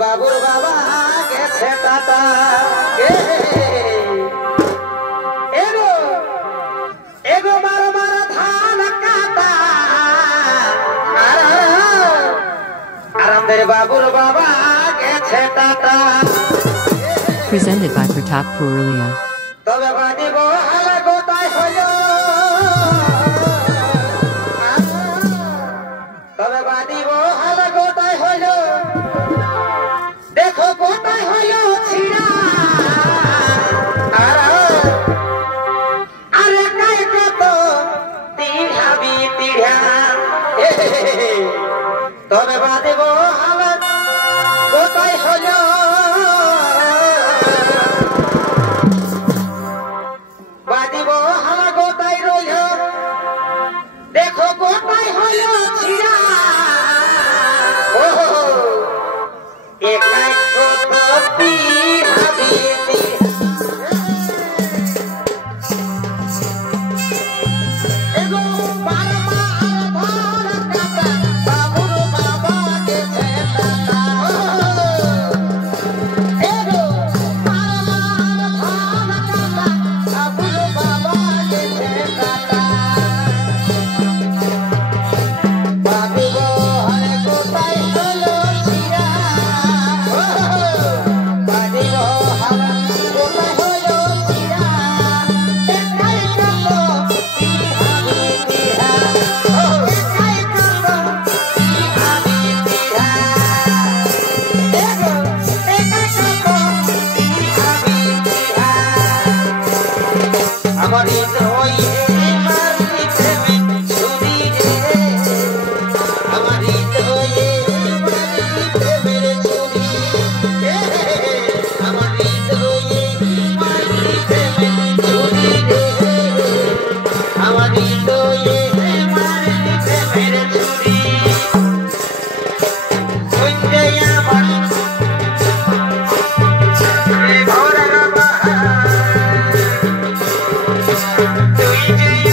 बाबूर बाबा गेছে টাটা एगो एगो मारो मारो धान काटा आरामदेव बाबूर बाबा गेছে tata Presented by Pratap Purulia. তবে বাদিব হালা গোটাই হলো তবে বাদিব হালা গোটাই হলো देखो गोटाई हलो छिड़ा अरे काय को तो तीढ़ा भी तीढ़ा तबे बादेबो हाला गोटाई हलो बादेबो हाला गोटाई रोयो देखो गोटाई हलो छिड़ा एक Luigi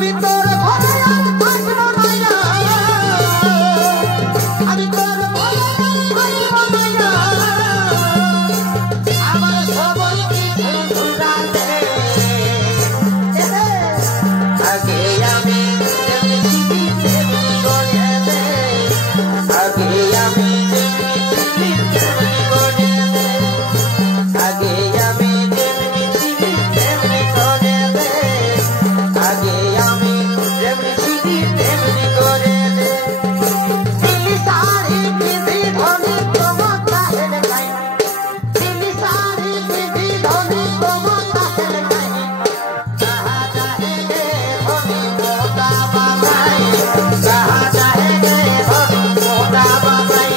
আমি তোর ঘরে আর থাকবো না আমি তোর ঘরে আর থাকবো না আমার সবই কিছু ভুলা দে আগে আমি যেমনি তেমনি করে দে আগে আমি যেমনি তেমনি করে দে আগে আমি যেমনি তেমনি করে দে আগে আমি যেমনি তেমনি করে দে দিলি সারি বিধি ধনি তোমা হেল গাই দিলি সারি বিধি ধনি তোমা হেল গাই कहा जाएंगे धनी मोटा बाबाई कहा जाएंगे धनी मोटा बाबाई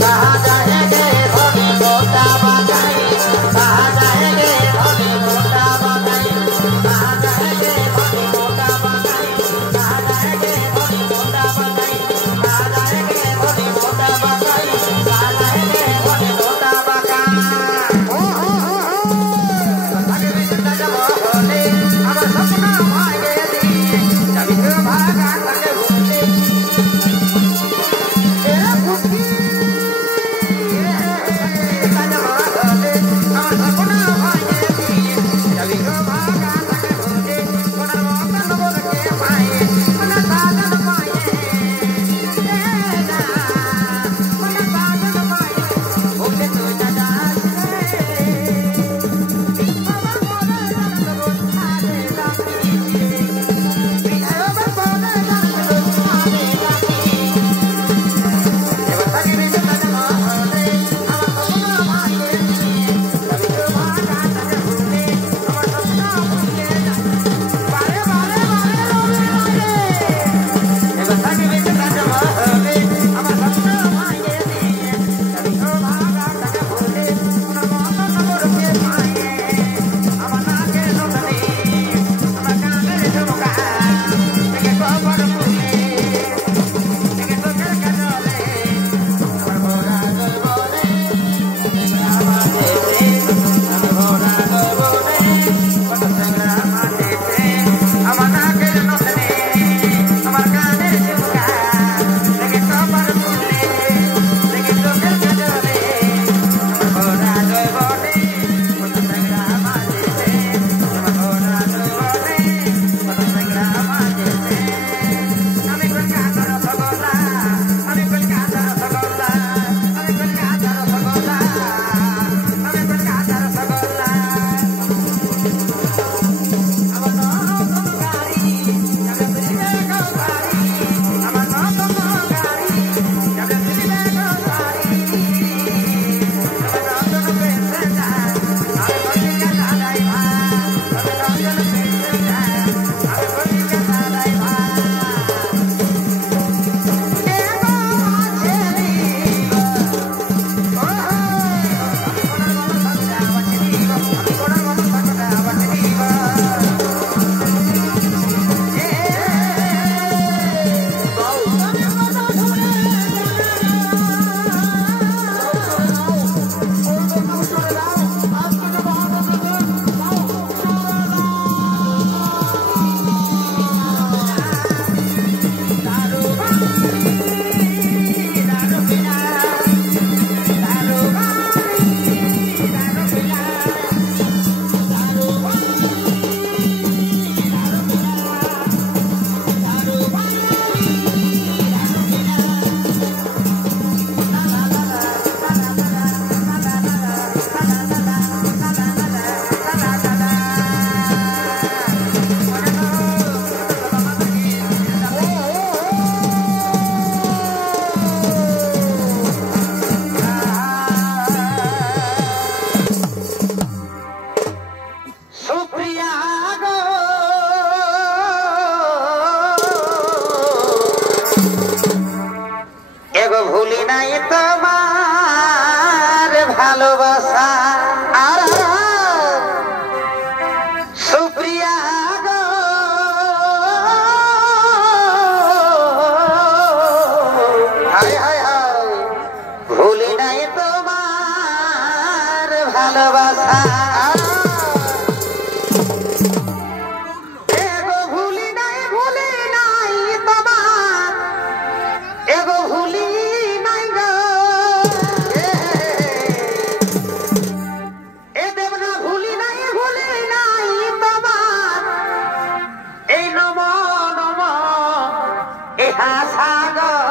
कहा जाएंगे धनी मोटा बाबाई कहा जाएंगे धनी मोटा बाबाई कहा जाएंगे धनी मोटा बाबाई कहा जाएंगे धनी मोटा बाबाई कहा जाएंगे धनी मोटा बाबाई कहा जाएंगे धनी मोटा बाबाई आगे भी जिंदा जब होले अब सपना भागे दी जब के भागा तक होले तेरा खुशी जिंदा जब होले अब सपना भागे दी जब के भागा तक होले कोना मोकन बोल के पाए कोना साजन पाए तेरा कोना साजन पाए होले तो दादा ভালোবাসা এগো ভুলি নাই সাগর